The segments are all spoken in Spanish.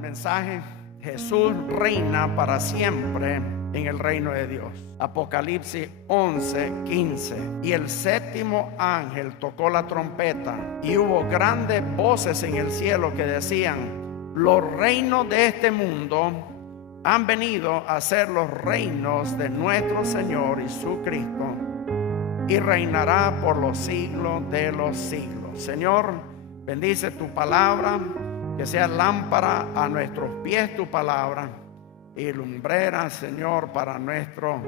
mensaje: Jesús reina para siempre en el reino de Dios. Apocalipsis 11:15. Y el séptimo ángel tocó la trompeta, y hubo grandes voces en el cielo que decían: los reinos de este mundo han venido a ser los reinos de nuestro Señor Jesucristo, y reinará por los siglos de los siglos. Señor, bendice tu palabra, que sea lámpara a nuestros pies tu palabra y lumbrera, Señor, para nuestro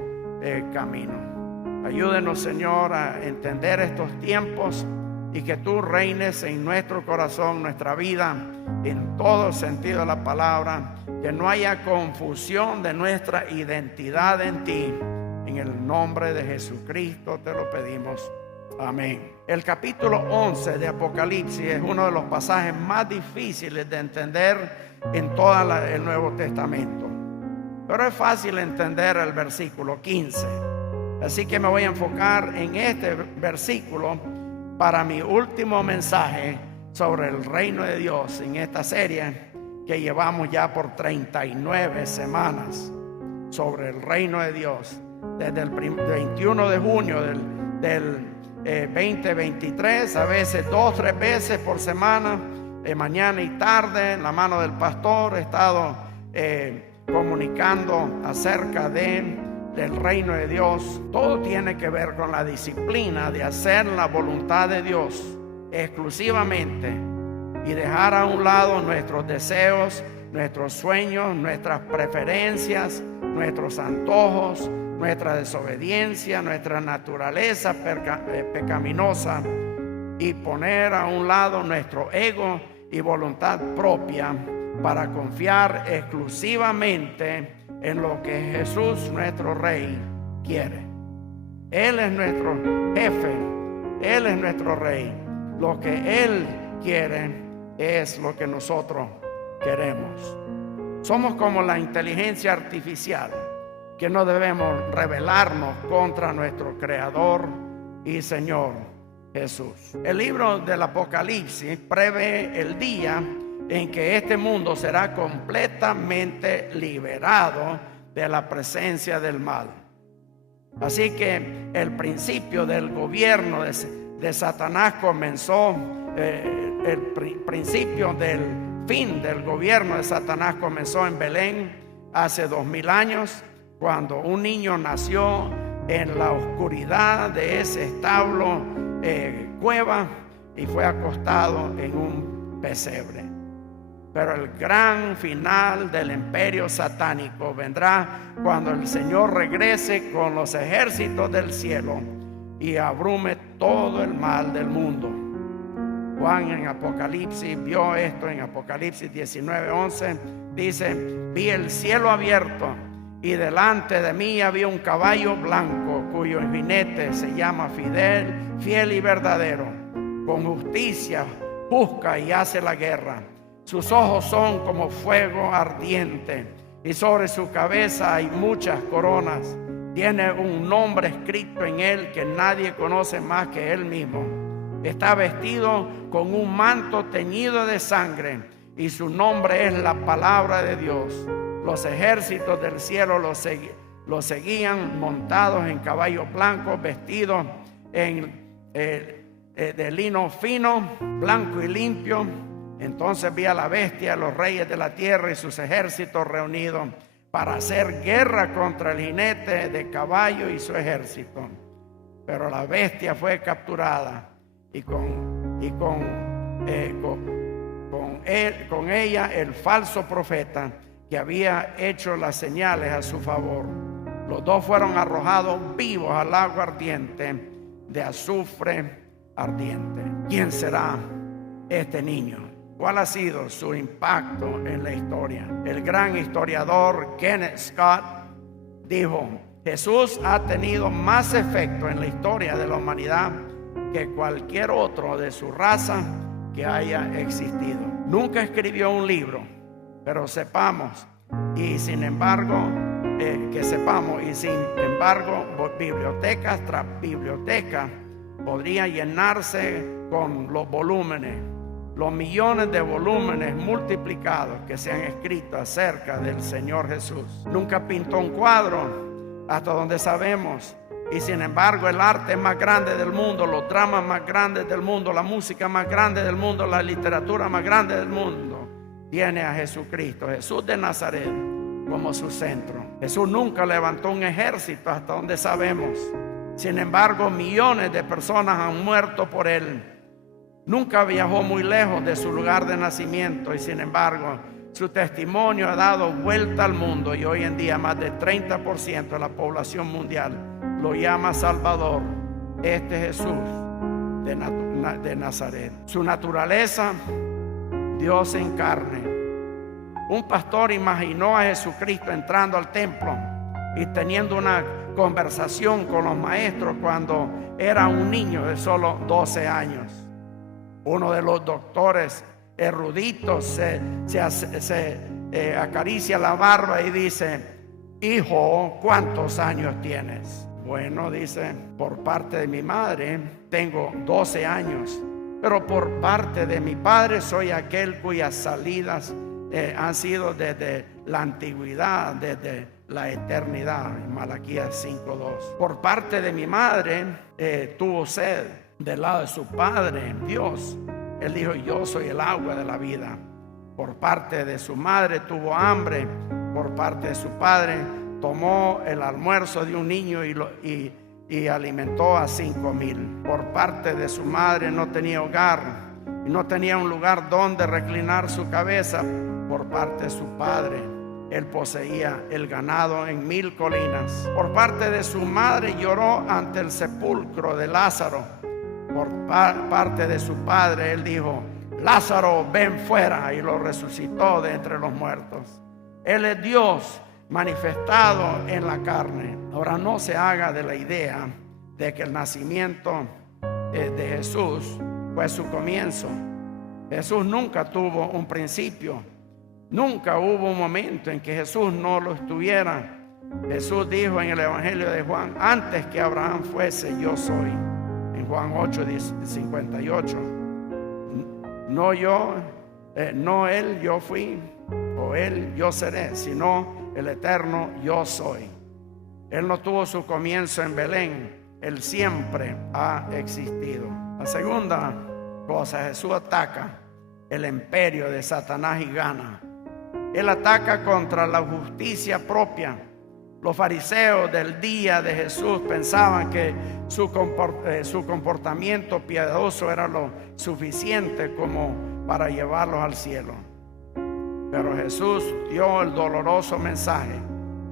camino. Ayúdenos, Señor, a entender estos tiempos y que tú reines en nuestro corazón, nuestra vida, en todo sentido de la palabra. Que no haya confusión de nuestra identidad en ti. En el nombre de Jesucristo te lo pedimos. Amén. El capítulo 11 de Apocalipsis es uno de los pasajes más difíciles de entender en todo el Nuevo Testamento. Pero es fácil entender el versículo 15. Así que me voy a enfocar en este versículo para mi último mensaje sobre el reino de Dios en esta serie que llevamos ya por 39 semanas sobre el reino de Dios. Desde el 21 de junio del 2023, a veces 2 o 3 veces por semana, mañana y tarde, en la mano del pastor, he estado comunicando acerca del reino de Dios. Todo tiene que ver con la disciplina de hacer la voluntad de Dios exclusivamente y dejar a un lado nuestros deseos, nuestros sueños, nuestras preferencias, nuestros antojos, nuestra desobediencia, nuestra naturaleza pecaminosa, y poner a un lado nuestro ego y voluntad propia para confiar exclusivamente en lo que Jesús, nuestro Rey, quiere. Él es nuestro jefe, Él es nuestro Rey. Lo que Él quiere es lo que nosotros queremos. Somos como la inteligencia artificial, que no debemos rebelarnos contra nuestro Creador y Señor Jesús. El libro del Apocalipsis prevé el día en que este mundo será completamente liberado de la presencia del mal. Así que el principio del gobierno de Satanás comenzó, el principio del fin del gobierno de Satanás comenzó en Belén hace 2000 años, cuando un niño nació en la oscuridad de ese establo, cueva, y fue acostado en un pesebre. Pero el gran final del imperio satánico vendrá cuando el Señor regrese con los ejércitos del cielo y abrume todo el mal del mundo. Juan en Apocalipsis vio esto en Apocalipsis 19:11. Dice: vi el cielo abierto, y delante de mí había un caballo blanco, cuyo jinete se llama fiel y verdadero. Con justicia busca y hace la guerra. Sus ojos son como fuego ardiente, y sobre su cabeza hay muchas coronas. Tiene un nombre escrito en él que nadie conoce más que él mismo. Está vestido con un manto teñido de sangre, y su nombre es la palabra de Dios. Los ejércitos del cielo lo seguían montados en caballos blancos, vestidos de lino fino, blanco y limpio. Entonces vi a la bestia, a los reyes de la tierra y sus ejércitos reunidos para hacer guerra contra el jinete de caballo y su ejército. Pero la bestia fue capturada, y con ella el falso profeta que había hecho las señales a su favor. Los dos fueron arrojados vivos al agua ardiente, de azufre ardiente. ¿Quién será este niño? ¿Cuál ha sido su impacto en la historia? El gran historiador Kenneth Scott dijo: Jesús ha tenido más efecto en la historia de la humanidad que cualquier otro de su raza que haya existido. Nunca escribió un libro, pero sepamos, y sin embargo, bibliotecas tras bibliotecas podría llenarse con los volúmenes los millones de volúmenes multiplicados que se han escrito acerca del Señor Jesús. Nunca pintó un cuadro, hasta donde sabemos. Y sin embargo, el arte más grande del mundo, los dramas más grandes del mundo, la música más grande del mundo, la literatura más grande del mundo, tiene a Jesucristo, Jesús de Nazaret, como su centro. Jesús nunca levantó un ejército, hasta donde sabemos. Sin embargo, millones de personas han muerto por él. Nunca viajó muy lejos de su lugar de nacimiento, y sin embargo, su testimonio ha dado vuelta al mundo, y hoy en día más del 30% de la población mundial lo llama Salvador. Este Jesús de Nazaret. Su naturaleza, Dios en carne. Un pastor imaginó a Jesucristo entrando al templo y teniendo una conversación con los maestros cuando era un niño de solo 12 años. Uno de los doctores eruditos se acaricia la barba y dice: hijo, ¿cuántos años tienes? Bueno, dice, por parte de mi madre tengo 12 años, pero por parte de mi padre soy aquel cuyas salidas han sido desde la antigüedad, desde la eternidad. Malaquías 5:2. Por parte de mi madre tuvo sed. Del lado de su padre, Dios, él dijo: yo soy el agua de la vida. Por parte de su madre tuvo hambre. Por parte de su padre tomó el almuerzo de un niño y alimentó a 5,000. Por parte de su madre no tenía hogar y no tenía un lugar donde reclinar su cabeza. Por parte de su padre, él poseía el ganado en 1000 colinas. Por parte de su madre lloró ante el sepulcro de Lázaro. Por parte de su padre, él dijo: Lázaro, ven fuera, y lo resucitó de entre los muertos. Él es Dios manifestado en la carne. Ahora, no se haga de la idea de que el nacimiento de Jesús fue su comienzo. Jesús nunca tuvo un principio. Nunca hubo un momento en que Jesús no lo estuviera. Jesús dijo en el Evangelio de Juan: antes que Abraham fuese, yo soy. En Juan 8:58. No yo, no él, yo fui, o él, yo seré, sino el eterno yo soy. Él no tuvo su comienzo en Belén. Él siempre ha existido. La segunda cosa, Jesús ataca el imperio de Satanás y gana. Él ataca contra la justicia propia. Los fariseos del día de Jesús pensaban que su comportamiento piadoso era lo suficiente como para llevarlos al cielo. Pero Jesús dio el doloroso mensaje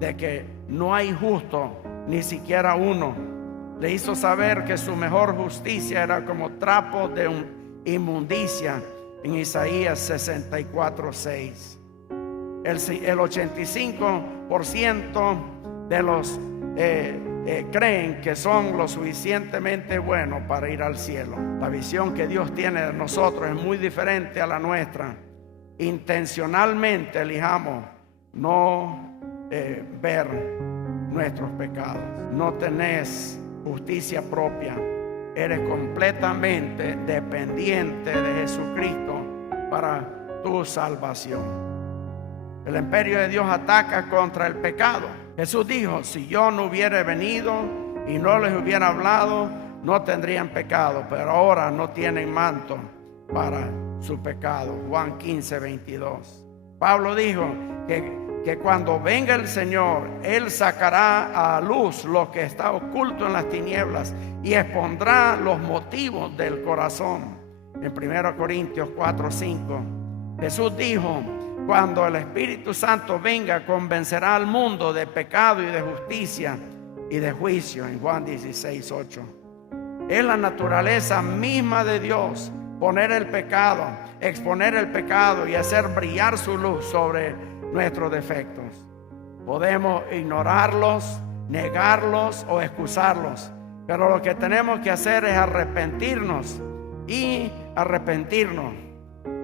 de que no hay justo, ni siquiera uno. Le hizo saber que su mejor justicia era como trapo de inmundicia en Isaías 64:6. El 85% de los creen que son lo suficientemente buenos para ir al cielo. La visión que Dios tiene de nosotros es muy diferente a la nuestra. Intencionalmente elijamos no ver nuestros pecados. No tenés justicia propia. Eres completamente dependiente de Jesucristo para tu salvación. El imperio de Dios ataca contra el pecado. Jesús dijo: si yo no hubiera venido y no les hubiera hablado, no tendrían pecado, pero ahora no tienen manto para su pecado. Juan 15:22. Pablo dijo que cuando venga el Señor, Él sacará a luz lo que está oculto en las tinieblas y expondrá los motivos del corazón. En 1 Corintios 4:5. Jesús dijo: cuando el Espíritu Santo venga, convencerá al mundo de pecado y de justicia y de juicio. En Juan 16:8. Es la naturaleza misma de Dios poner el pecado, exponer el pecado y hacer brillar su luz sobre nuestros defectos. Podemos ignorarlos, negarlos o excusarlos, pero lo que tenemos que hacer es arrepentirnos,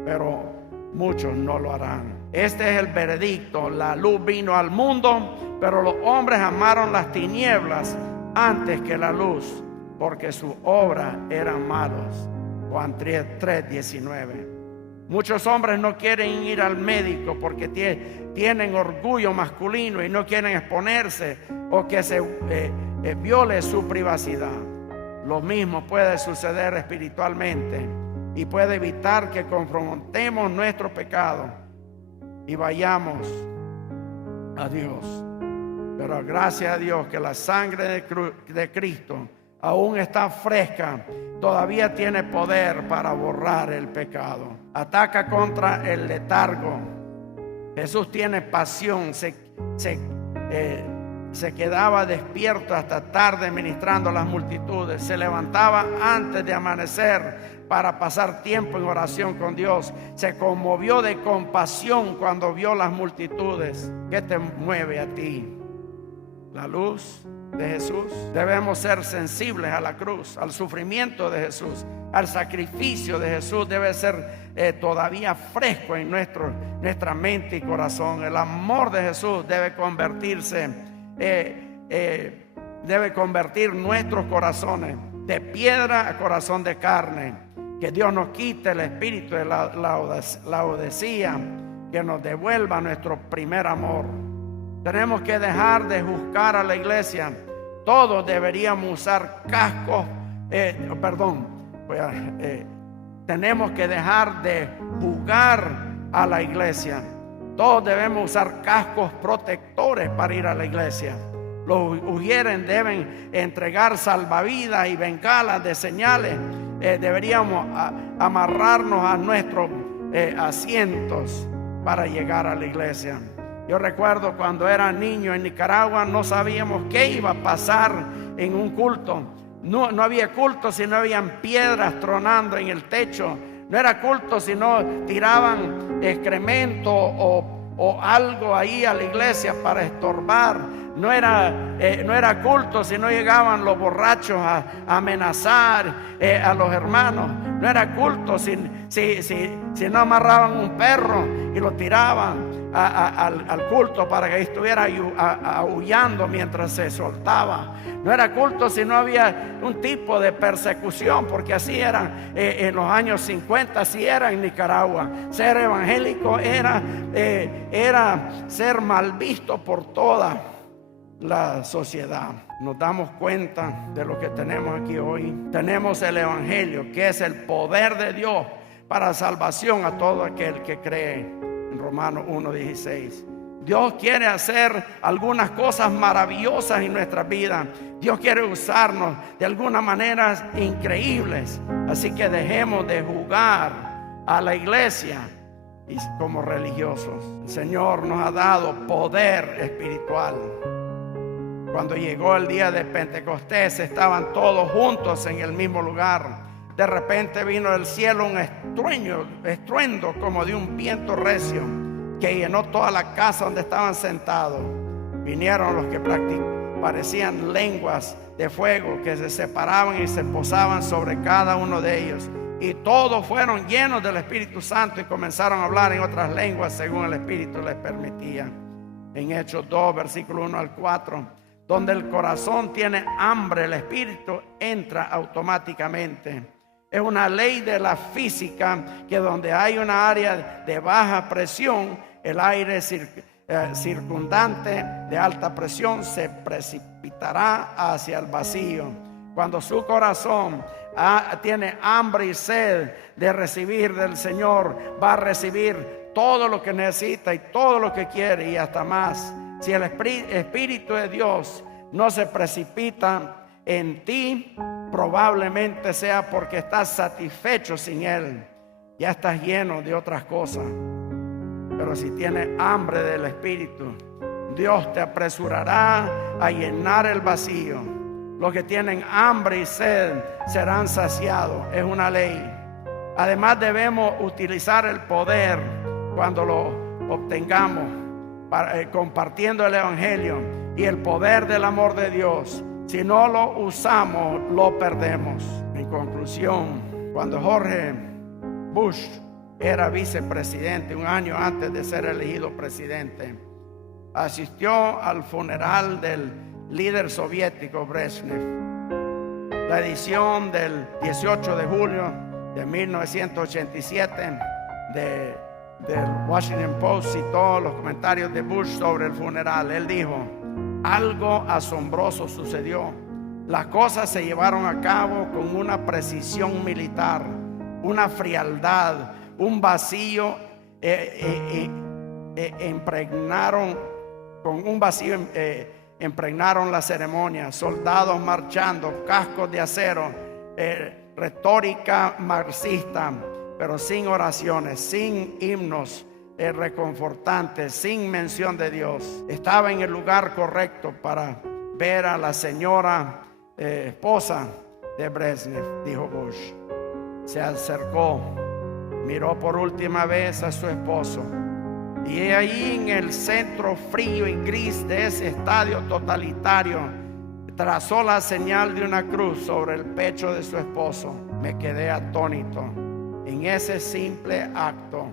pero muchos no lo harán. Este es el veredicto: la luz vino al mundo, pero los hombres amaron las tinieblas antes que la luz, porque sus obras eran malas. Juan 3:19. Muchos hombres no quieren ir al médico porque tienen orgullo masculino y no quieren exponerse o que se viole su privacidad. Lo mismo puede suceder espiritualmente y puede evitar que confrontemos nuestro pecado y vayamos a Dios. Pero gracias a Dios que la sangre de Cristo aún está fresca, todavía tiene poder para borrar el pecado. Ataca contra el letargo. Jesús tiene pasión, se quedaba despierto hasta tarde ministrando a las multitudes, se levantaba antes de amanecer para pasar tiempo en oración con Dios, se conmovió de compasión cuando vio las multitudes. ¿Qué te mueve a ti? La luz de Jesús. Debemos ser sensibles a la cruz, al sufrimiento de Jesús, al sacrificio de Jesús. Debe ser todavía fresco en nuestra mente y corazón. El amor de Jesús debe convertir nuestros corazones de piedra a corazón de carne. Que Dios nos quite el espíritu de la odesía, que nos devuelva nuestro primer amor. Tenemos que dejar de juzgar a la iglesia. Todos deberíamos usar cascos. Tenemos que dejar de juzgar a la iglesia. Todos debemos usar cascos protectores para ir a la iglesia. Los ujieres deben entregar salvavidas y bengalas de señales. Deberíamos amarrarnos a nuestros asientos para llegar a la iglesia. Yo recuerdo cuando era niño en Nicaragua, no sabíamos qué iba a pasar en un culto. No había culto si no habían piedras tronando en el techo. No era culto si no tiraban excremento o algo ahí a la iglesia para estorbar. No era culto si no llegaban los borrachos a amenazar a los hermanos. No era culto si no amarraban un perro y lo tiraban al culto para que estuviera aullando mientras se soltaba. No era culto si no había un tipo de persecución, porque así era en los años 50, así era en Nicaragua. Ser evangélico era ser mal visto por toda la sociedad. Nos damos cuenta de lo que tenemos aquí hoy. Tenemos el evangelio, que es el poder de Dios para salvación a todo aquel que cree. En Romanos 1:16. Dios quiere hacer algunas cosas maravillosas en nuestras vidas. Dios quiere usarnos de algunas maneras increíbles. Así que dejemos de juzgar a la iglesia y como religiosos. El Señor nos ha dado poder espiritual. Cuando llegó el día de Pentecostés, estaban todos juntos en el mismo lugar. De repente vino del cielo un estruendo como de un viento recio que llenó toda la casa donde estaban sentados. Vinieron los que parecían lenguas de fuego que se separaban y se posaban sobre cada uno de ellos. Y todos fueron llenos del Espíritu Santo y comenzaron a hablar en otras lenguas según el Espíritu les permitía. En Hechos 2, versículo 1 al 4, donde el corazón tiene hambre, el Espíritu entra automáticamente. Es una ley de la física que donde hay una área de baja presión, el aire circundante de alta presión se precipitará hacia el vacío. Cuando su corazón tiene hambre y sed de recibir del Señor, va a recibir todo lo que necesita y todo lo que quiere y hasta más. Si el Espíritu de Dios no se precipita en ti, probablemente sea porque estás satisfecho sin Él. Ya estás lleno de otras cosas. Pero si tienes hambre del Espíritu, Dios te apresurará a llenar el vacío. Los que tienen hambre y sed serán saciados. Es una ley. Además debemos utilizar el poder cuando lo obtengamos, compartiendo el Evangelio y el poder del amor de Dios. Si no lo usamos, lo perdemos. En conclusión, cuando George Bush era vicepresidente, un año antes de ser elegido presidente, asistió al funeral del líder soviético Brezhnev. La edición del 18 de julio de 1987 del Washington Post citó los comentarios de Bush sobre el funeral. Él dijo: algo asombroso sucedió. Las cosas se llevaron a cabo con una precisión militar, una frialdad, un vacío. Impregnaron la ceremonia. Soldados marchando, cascos de acero, retórica marxista, pero sin oraciones, sin himnos reconfortantes, sin mención de Dios. Estaba en el lugar correcto para ver a la señora esposa de Brezhnev, dijo Bush. Se acercó, miró por última vez a su esposo, y ahí en el centro frío y gris de ese estadio totalitario trazó la señal de una cruz sobre el pecho de su esposo. Me quedé atónito. En ese simple acto,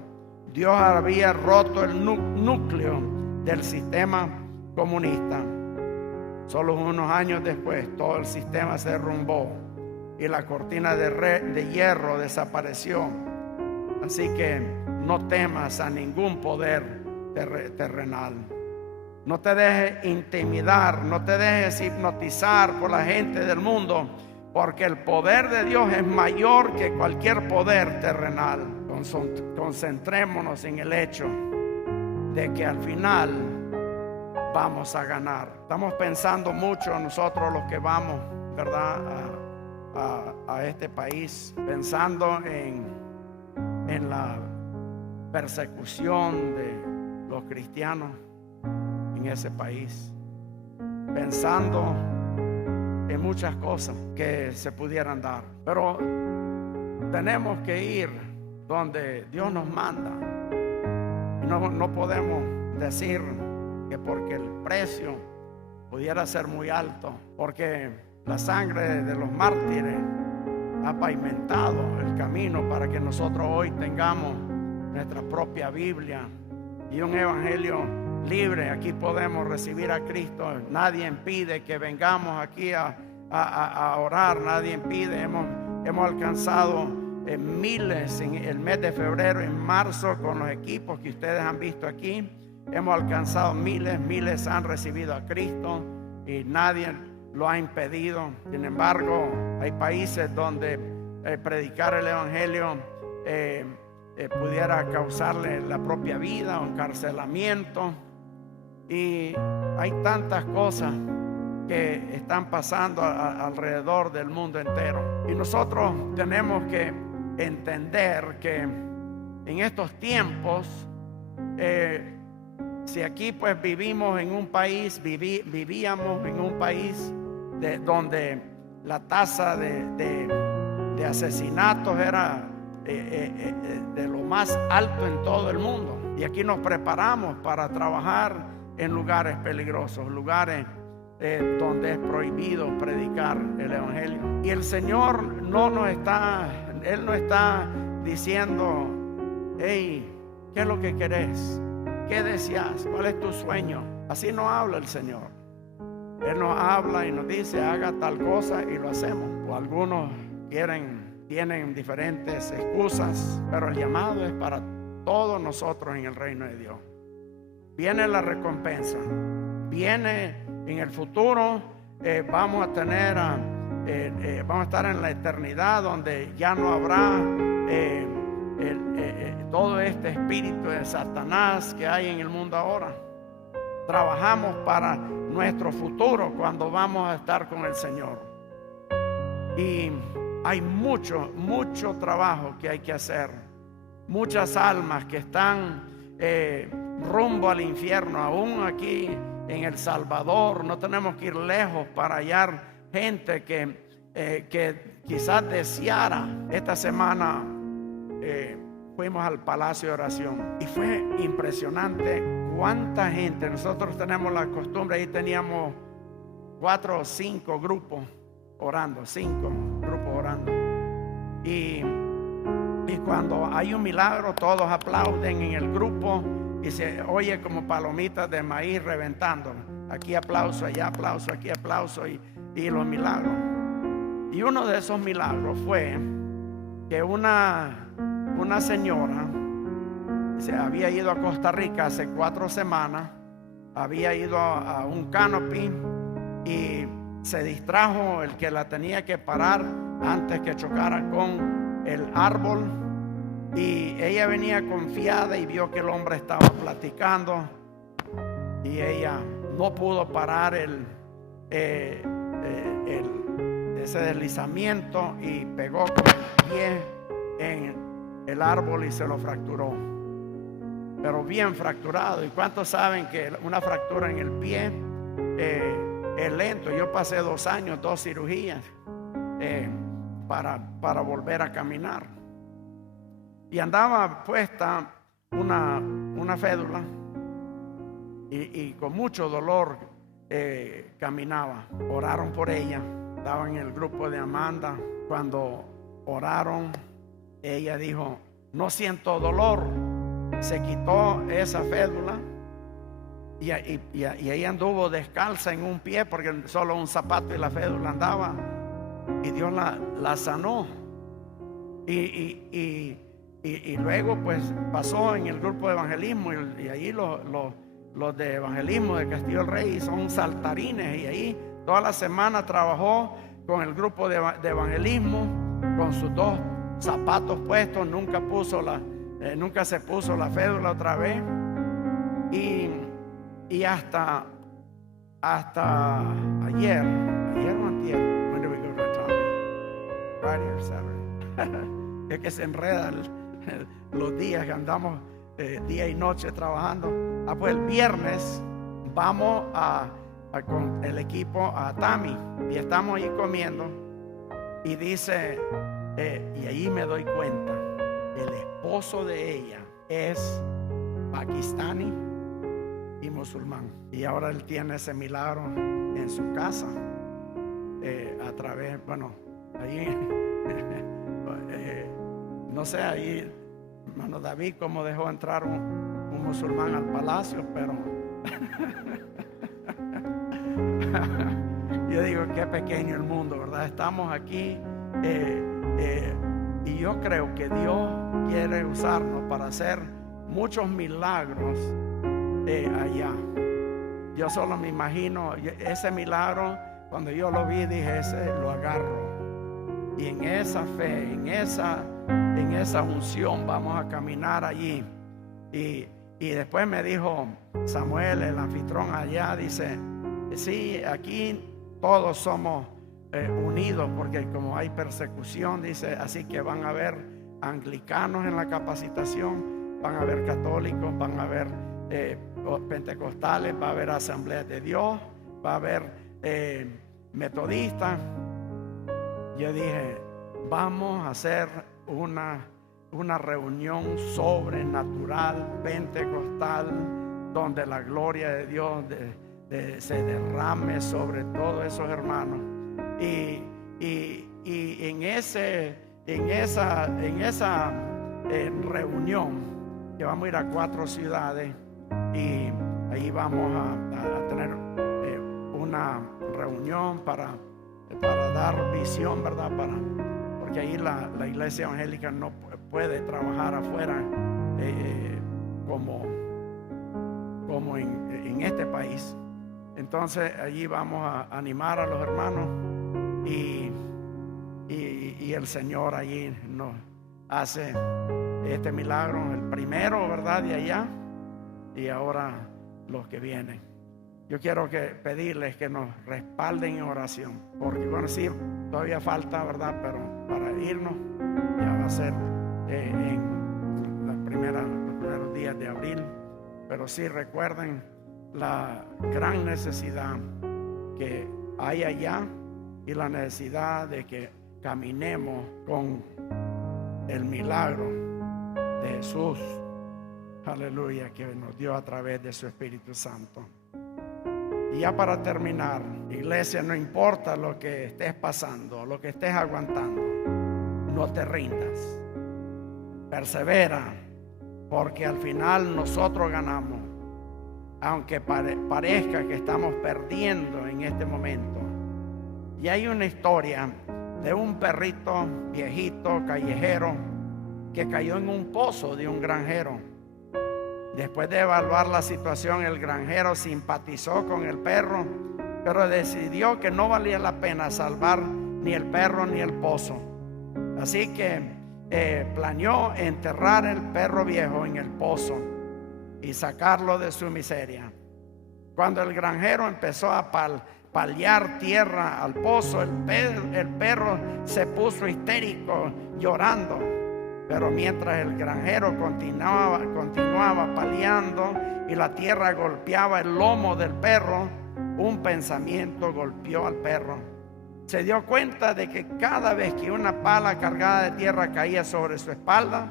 Dios había roto el núcleo del sistema comunista. Solo unos años después, todo el sistema se derrumbó y la cortina de hierro desapareció. Así que no temas a ningún poder terrenal. No te dejes intimidar, no te dejes hipnotizar por la gente del mundo, porque el poder de Dios es mayor que cualquier poder terrenal. Concentrémonos en el hecho de que al final vamos a ganar. Estamos pensando mucho nosotros los que vamos, ¿verdad?, a este país, pensando en la persecución de los cristianos en ese país, pensando en muchas cosas que se pudieran dar, pero tenemos que ir donde Dios nos manda, y no podemos decir que porque el precio pudiera ser muy alto, porque la sangre de los mártires ha pavimentado el camino para que nosotros hoy tengamos nuestra propia Biblia y un evangelio libre. Aquí podemos recibir a Cristo. Nadie impide que vengamos aquí a orar. Nadie impide. Hemos alcanzado miles en el mes de febrero, en marzo, con los equipos que ustedes han visto aquí. Hemos alcanzado miles han recibido a Cristo y nadie lo ha impedido. Sin embargo, hay países donde predicar el evangelio pudiera causarle la propia vida o encarcelamiento, y hay tantas cosas que están pasando alrededor del mundo entero, y nosotros tenemos que entender que en estos tiempos, si aquí pues vivimos en un país, vivíamos en un país donde la tasa de asesinatos era de lo más alto en todo el mundo, y aquí nos preparamos para trabajar en lugares peligrosos, lugares donde es prohibido predicar el evangelio. Y el Señor Él no está diciendo: hey, ¿qué es lo que querés? ¿Qué deseas? ¿Cuál es tu sueño? Así no habla el Señor. Él nos habla y nos dice: haga tal cosa, y lo hacemos. O algunos tienen diferentes excusas, pero el llamado es para todos nosotros en el reino de Dios. Viene la recompensa, viene en el futuro. Vamos a estar en la eternidad, donde ya no habrá todo este espíritu de Satanás que hay en el mundo ahora. Trabajamos para nuestro futuro cuando vamos a estar con el Señor, y hay mucho trabajo que hay que hacer. Muchas almas que están rumbo al infierno, aún aquí en El Salvador. No tenemos que ir lejos para hallar gente que quizás deseara. Esta semana fuimos al Palacio de Oración y fue impresionante cuánta gente. Nosotros tenemos la costumbre, ahí teníamos 4 o 5 grupos orando, 5 grupos orando, y cuando hay un milagro, todos aplauden en el grupo y se oye como palomitas de maíz reventando. Aquí aplauso, allá aplauso, aquí aplauso, y los milagros. Y uno de esos milagros fue que una señora se había ido a Costa Rica hace 4 semanas, había ido a un canopy y se distrajo el que la tenía que parar antes que chocara con el árbol, y ella venía confiada y vio que el hombre estaba platicando y ella no pudo parar ese deslizamiento y pegó con el pie en el árbol y se lo fracturó, pero bien fracturado. ¿Y cuántos saben que una fractura en el pie es lento? Yo pasé 2 años, 2 cirugías para volver a caminar, y andaba puesta una fédula y con mucho dolor caminaba. Oraron por ella, estaba en el grupo de Amanda. Cuando oraron, ella dijo: no siento dolor. Se quitó esa fédula y ella anduvo descalza en un pie, porque solo un zapato y la fédula andaba, y Dios la sanó. Y luego pues pasó en el grupo de evangelismo, y ahí los de evangelismo de Castillo del Rey son saltarines, y ahí toda la semana trabajó con el grupo de evangelismo con sus 2 zapatos puestos. Nunca se puso la fédula otra vez, y hasta ayer o antier, when did we go to Tommy? Friday or Saturday. Es que se enredan los días que andamos día y noche trabajando. Pues el viernes vamos con el equipo a Tami, y estamos ahí comiendo, y dice, y ahí me doy cuenta, el esposo de ella es pakistaní y musulmán, y ahora él tiene ese milagro en su casa, a través, bueno, ahí no sé, ahí hermano David cómo dejó entrar un musulmán al palacio, pero yo digo, qué pequeño el mundo, ¿verdad? Estamos aquí, y yo creo que Dios quiere usarnos para hacer muchos milagros allá. Yo solo me imagino ese milagro. Cuando yo lo vi, dije, ese lo agarro, y en esa fe, en esa unción vamos a caminar allí. Y después me dijo Samuel, el anfitrión allá, dice, sí, aquí todos somos unidos, porque como hay persecución, dice, así que van a haber anglicanos en la capacitación, van a haber católicos, van a haber pentecostales, va a haber asambleas de Dios, va a haber metodistas. Yo dije, vamos a hacer una reunión sobrenatural, pentecostal, donde la gloria de Dios se derrame sobre todos esos hermanos. Y en esa reunión, que vamos a ir a 4 ciudades, y ahí vamos a tener una reunión para dar visión, ¿verdad? Porque ahí la iglesia evangélica no puede trabajar afuera como en este país. Entonces allí vamos a animar a los hermanos, y el Señor allí nos hace este milagro, el primero, ¿verdad? De allá, y ahora los que vienen. Yo quiero pedirles que nos respalden en oración, porque bueno, sí, todavía falta, ¿verdad? Pero para irnos ya va a ser en los primeros días de abril. Pero sí, recuerden la gran necesidad que hay allá, y la necesidad de que caminemos con el milagro de Jesús, aleluya, que nos dio a través de su Espíritu Santo. Y ya para terminar, iglesia, no importa lo que estés pasando, lo que estés aguantando, no te rindas, persevera, porque al final nosotros ganamos, aunque parezca que estamos perdiendo en este momento. Y hay una historia de un perrito viejito, callejero, que cayó en un pozo de un granjero, Después de evaluar la situación, el granjero simpatizó con el perro, pero decidió que no valía la pena salvar ni el perro ni el pozo. Así que planeó enterrar el perro viejo en el pozo y sacarlo de su miseria. Cuando el granjero empezó a paliar tierra al pozo, el perro se puso histérico, llorando. Pero mientras el granjero continuaba paliando y la tierra golpeaba el lomo del perro, un pensamiento golpeó al perro. Se dio cuenta de que cada vez que una pala cargada de tierra caía sobre su espalda,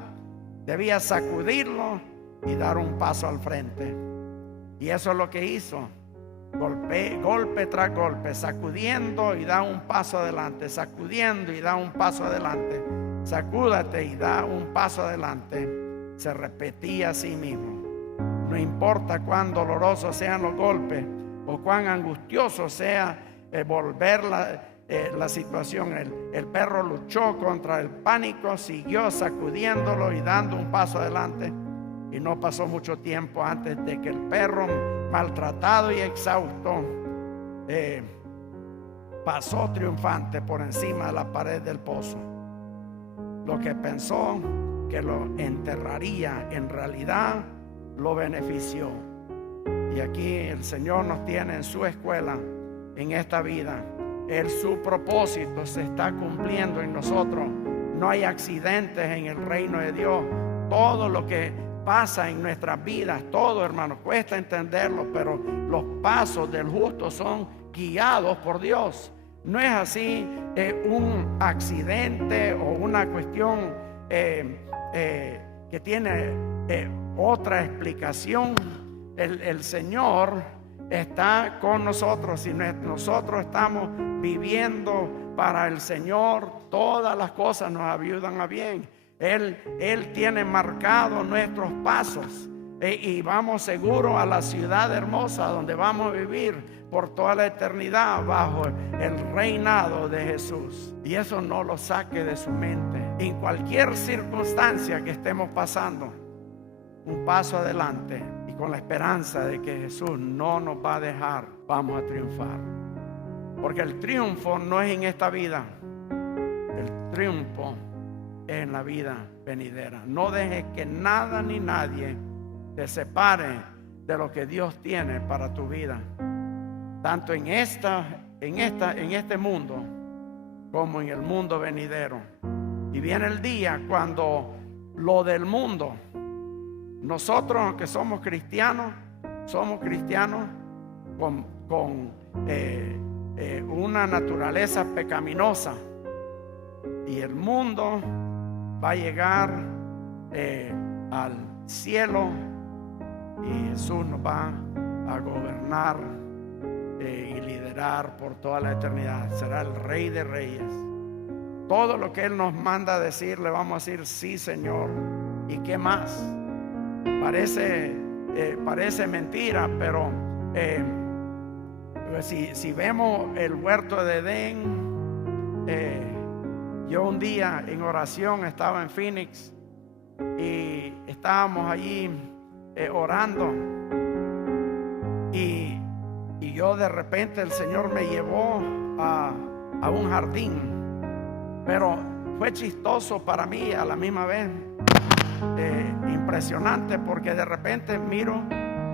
debía sacudirlo y dar un paso al frente. Y eso es lo que hizo. Golpe tras golpe, sacudiendo y da un paso adelante, sacudiendo y da un paso adelante. Sacúdate y da un paso adelante. Se repetía a sí mismo. No importa cuán dolorosos sean los golpes o cuán angustioso sea volver la situación, el perro luchó contra el pánico, siguió sacudiéndolo y dando un paso adelante. Y no pasó mucho tiempo antes de que el perro, maltratado y exhausto, pasó triunfante por encima de la pared del pozo. Lo que pensó que lo enterraría, en realidad lo benefició. Y aquí el Señor nos tiene en su escuela, en esta vida. Su propósito se está cumpliendo en nosotros. No hay accidentes en el reino de Dios. Todo lo que pasa en nuestras vidas, todo, hermano, cuesta entenderlo, pero los pasos del justo son guiados por Dios. No es así un accidente o una cuestión que tiene otra explicación. El Señor está con nosotros y nosotros estamos viviendo para el Señor. Todas las cosas nos ayudan a bien. Él tiene marcados nuestros pasos y vamos seguros a la ciudad hermosa donde vamos a vivir por toda la eternidad bajo el reinado de Jesús. Y eso no lo saque de su mente. En cualquier circunstancia que estemos pasando, un paso adelante y con la esperanza de que Jesús no nos va a dejar, vamos a triunfar. Porque el triunfo no es en esta vida, el triunfo en la vida venidera. No dejes que nada ni nadie te separe de lo que Dios tiene para tu vida, tanto en este mundo como en el mundo venidero. Y viene el día cuando lo del mundo, nosotros que somos cristianos con una naturaleza pecaminosa, y el mundo va a llegar al cielo y Jesús nos va a gobernar y liderar por toda la eternidad. Será el Rey de Reyes. Todo lo que Él nos manda a decir, le vamos a decir sí, Señor. ¿Y qué más? Parece mentira, pero si vemos el huerto de Edén, yo un día en oración estaba en Phoenix y estábamos allí orando y yo de repente el Señor me llevó a un jardín, pero fue chistoso para mí a la misma vez, impresionante, porque de repente miro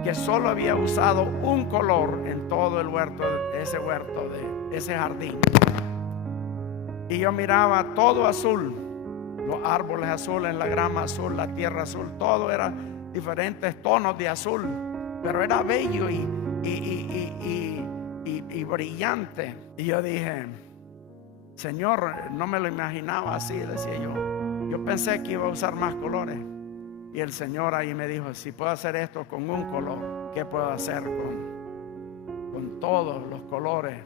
que solo había usado un color en todo el huerto, de ese jardín. Y yo miraba todo azul, los árboles azules, la grama azul, la tierra azul, todo era diferentes tonos de azul, pero era bello y brillante. Y yo dije, Señor, no me lo imaginaba así, decía yo. Yo pensé que iba a usar más colores. Y el Señor ahí me dijo, si puedo hacer esto con un color, ¿qué puedo hacer con todos los colores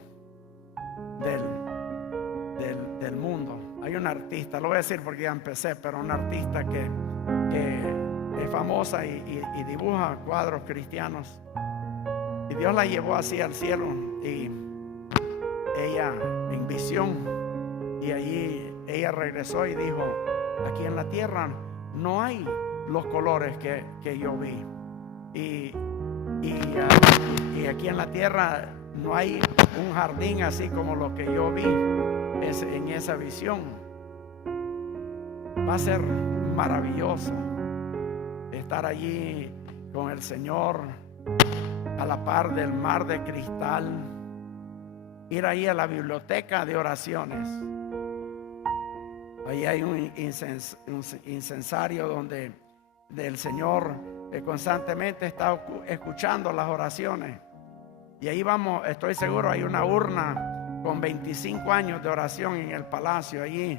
del mundo? Hay una artista, lo voy a decir porque ya empecé, pero una artista que es famosa y dibuja cuadros cristianos. Y Dios la llevó así al cielo y ella en visión, y allí ella regresó y dijo, aquí en la tierra no hay los colores que yo vi. y aquí en la tierra no hay un jardín así como lo que yo vi en esa visión. Va a ser maravilloso estar allí con el Señor a la par del mar de cristal, ir ahí a la biblioteca de oraciones. Ahí hay un incensario donde el Señor constantemente está escuchando las oraciones. Y ahí vamos, estoy seguro, hay una urna con 25 años de oración en el palacio. Allí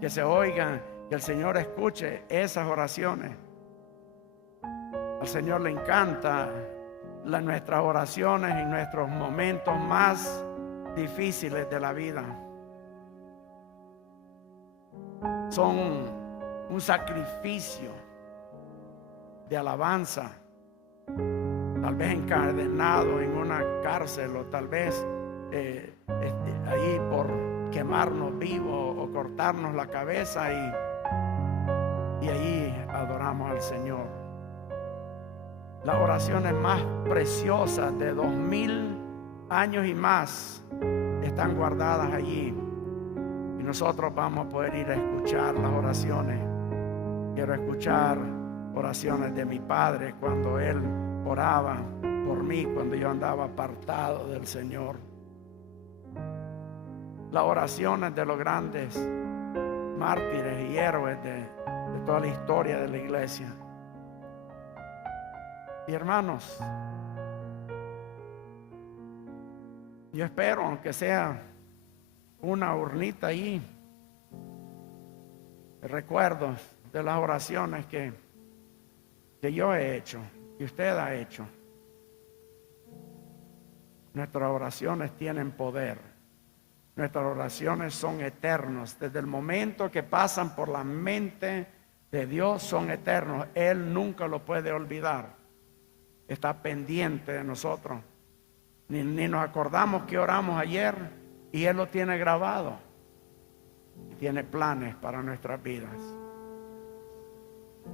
que se oigan, que el Señor escuche esas oraciones. Al Señor le encanta nuestras oraciones en nuestros momentos más difíciles de la vida. Son un sacrificio de alabanza, tal vez encadenado en una cárcel, o tal vez ahí por quemarnos vivos o cortarnos la cabeza, y ahí adoramos al Señor. Las oraciones más preciosas de 2000 años y más están guardadas allí, y nosotros vamos a poder ir a escuchar las oraciones. Quiero escuchar oraciones de mi padre cuando él oraba por mí, cuando yo andaba apartado del Señor. Las oraciones de los grandes mártires y héroes de toda la historia de la iglesia. Y hermanos, yo espero, aunque sea una urnita ahí, recuerdos de las oraciones que yo he hecho, que usted ha hecho. Nuestras oraciones tienen poder. Nuestras oraciones son eternas. Desde el momento que pasan por la mente de Dios, son eternos. Él nunca lo puede olvidar. Está pendiente de nosotros. Ni nos acordamos que oramos ayer, y Él lo tiene grabado. Tiene planes para nuestras vidas.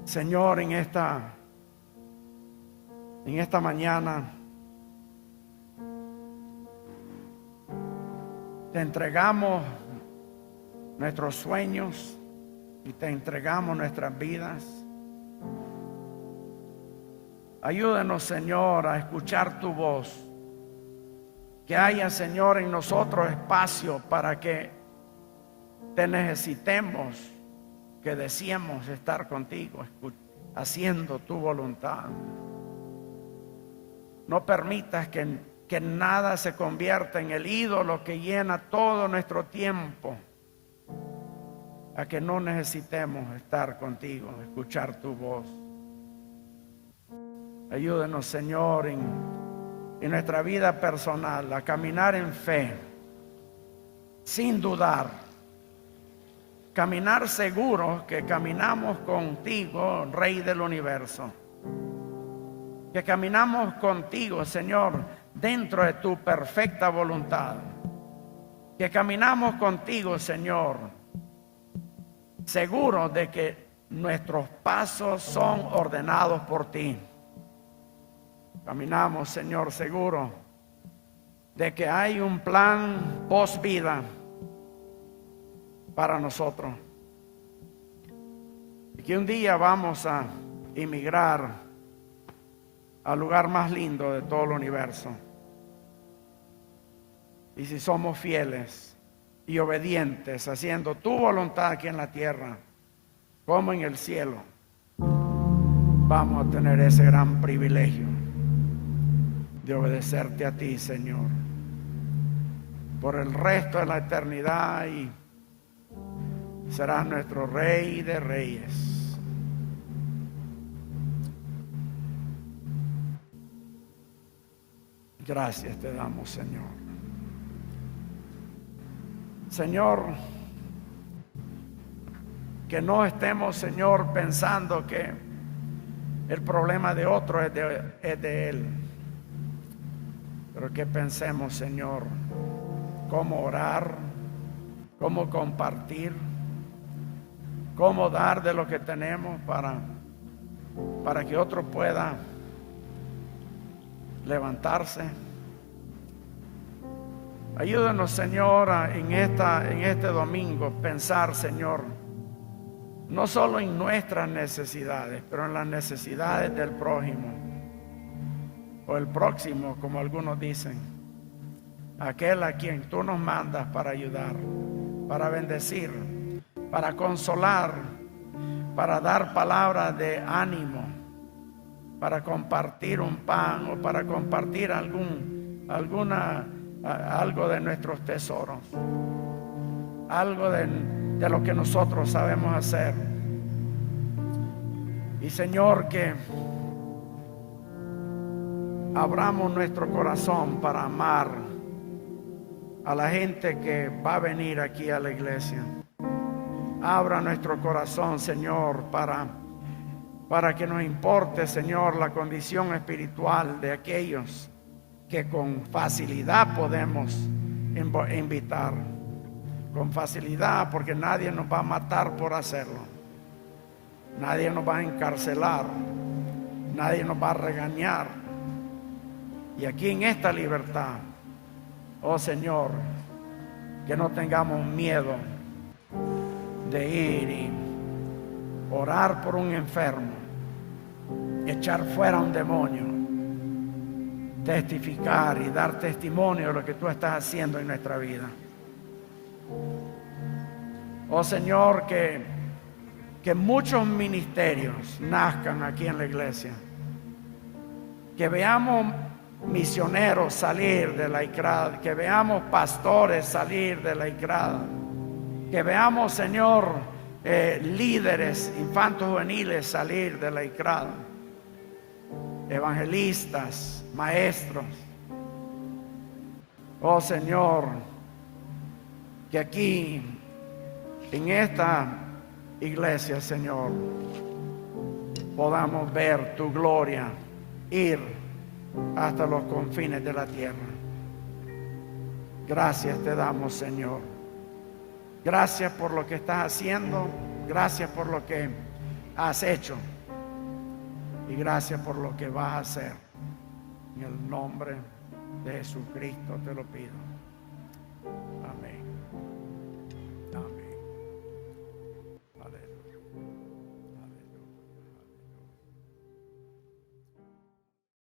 Señor, en esta mañana te entregamos nuestros sueños y te entregamos nuestras vidas. Ayúdanos, Señor, a escuchar tu voz. Que haya, Señor, en nosotros espacio para que te necesitemos, que deseemos estar contigo, haciendo tu voluntad. No permitas que nada se convierta en el ídolo que llena todo nuestro tiempo, a que no necesitemos estar contigo, escuchar tu voz. Ayúdenos, Señor, en nuestra vida personal a caminar en fe, sin dudar, caminar seguros que caminamos contigo, Rey del universo, que caminamos contigo, Señor, dentro de tu perfecta voluntad, que caminamos contigo, Señor, seguros de que nuestros pasos son ordenados por ti. Caminamos, Señor, seguro de que hay un plan post vida para nosotros, y que un día vamos a emigrar al lugar más lindo de todo el universo. Y si somos fieles y obedientes, haciendo tu voluntad aquí en la tierra como en el cielo, vamos a tener ese gran privilegio de obedecerte a ti, Señor, por el resto de la eternidad, y serás nuestro Rey de Reyes. Gracias te damos, Señor. Señor, que no estemos, Señor, pensando que el problema de otro es de Él, pero que pensemos, Señor, cómo orar, cómo compartir, cómo dar de lo que tenemos para que otro pueda levantarse. Ayúdanos, Señor, en este domingo pensar, Señor, no solo en nuestras necesidades, pero en las necesidades del prójimo o el próximo, como algunos dicen, aquel a quien tú nos mandas para ayudar, para bendecir, para consolar, para dar palabras de ánimo, para compartir un pan o para compartir algo de nuestros tesoros, algo de lo que nosotros sabemos hacer. Y Señor, que abramos nuestro corazón para amar a la gente que va a venir aquí a la iglesia. Abra nuestro corazón, Señor, para que nos importe, Señor, la condición espiritual de aquellos que con facilidad podemos invitar. Con facilidad, porque nadie nos va a matar por hacerlo. Nadie nos va a encarcelar. Nadie nos va a regañar. Y aquí en esta libertad, oh Señor, que no tengamos miedo de ir y orar por un enfermo, echar fuera un demonio, testificar y dar testimonio de lo que tú estás haciendo en nuestra vida. Oh Señor, que muchos ministerios nazcan aquí en la iglesia, que veamos misioneros salir de la ICRAD, que veamos pastores salir de la ICRAD, que veamos, Señor, líderes infantos juveniles salir de la ICRAD, evangelistas, maestros. Oh Señor, que aquí en esta iglesia, Señor, podamos ver tu gloria ir hasta los confines de la tierra. Gracias te damos, Señor. Gracias por lo que estás haciendo. Gracias por lo que has hecho. Y gracias por lo que vas a hacer. En el nombre de Jesucristo te lo pido. Amén. Amén.